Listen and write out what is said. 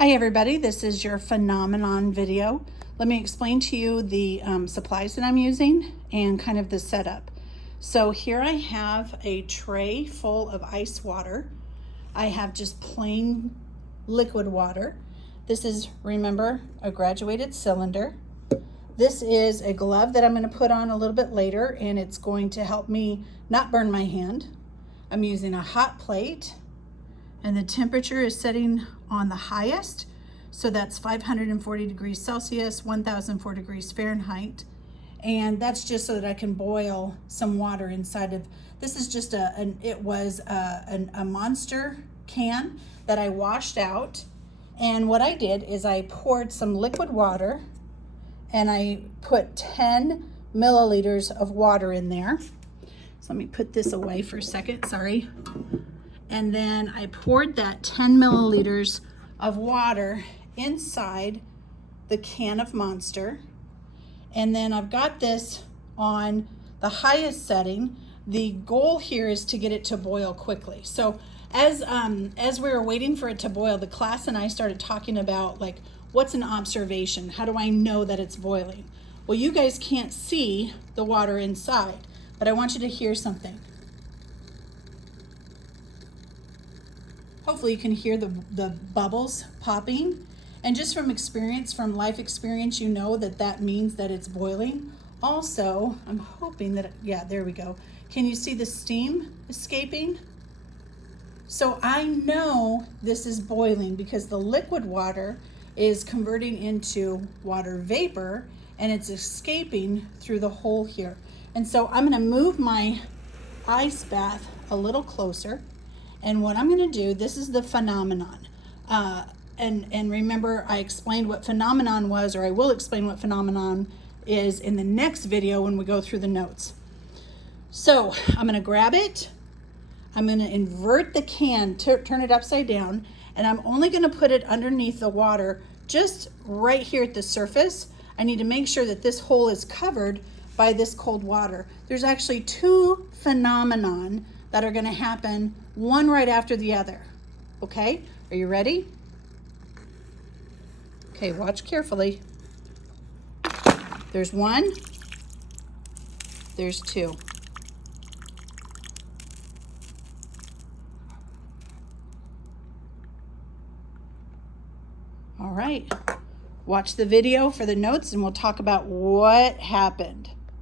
Hi everybody, this is your phenomenon video. Let me explain to you the supplies that I'm using and kind of the setup. So here I have a tray full of ice water. I have just plain liquid water. This is, remember, a graduated cylinder. This is a glove that I'm going to put on a little bit later, and it's going to help me not burn my hand. I'm using a hot plate, and the temperature is setting on the highest, so that's 540 degrees Celsius, 1004 degrees Fahrenheit, and that's just so that I can boil some water inside of. This is just a Monster can that I washed out, and what I did is I poured some liquid water and I put 10 milliliters of water in there. So let me put this away for a second, sorry. And then I poured that 10 milliliters of water inside the can of Monster. And then I've got this on the highest setting. The goal here is to get it to boil quickly. So as we were waiting for it to boil, the class and I started talking about, like, what's an observation? How do I know that it's boiling? Well, you guys can't see the water inside, but I want you to hear something. Hopefully you can hear the bubbles popping. And just from experience, from life experience, you know that that means that it's boiling. Also, I'm hoping that, yeah, there we go. Can you see the steam escaping? So I know this is boiling because the liquid water is converting into water vapor and it's escaping through the hole here. And so I'm gonna move my ice bath a little closer. And what I'm going to do, this is the phenomenon. And remember, I explained what phenomenon was, or I will explain what phenomenon is in the next video when we go through the notes. So I'm going to grab it. I'm going to invert the can, turn it upside down, and I'm only going to put it underneath the water, just right here at the surface. I need to make sure that this hole is covered by this cold water. There's actually two phenomenon that are going to happen, one right after the other. Okay, are you ready? Okay, watch carefully. There's one, there's two. All right, watch the video for the notes and we'll talk about what happened.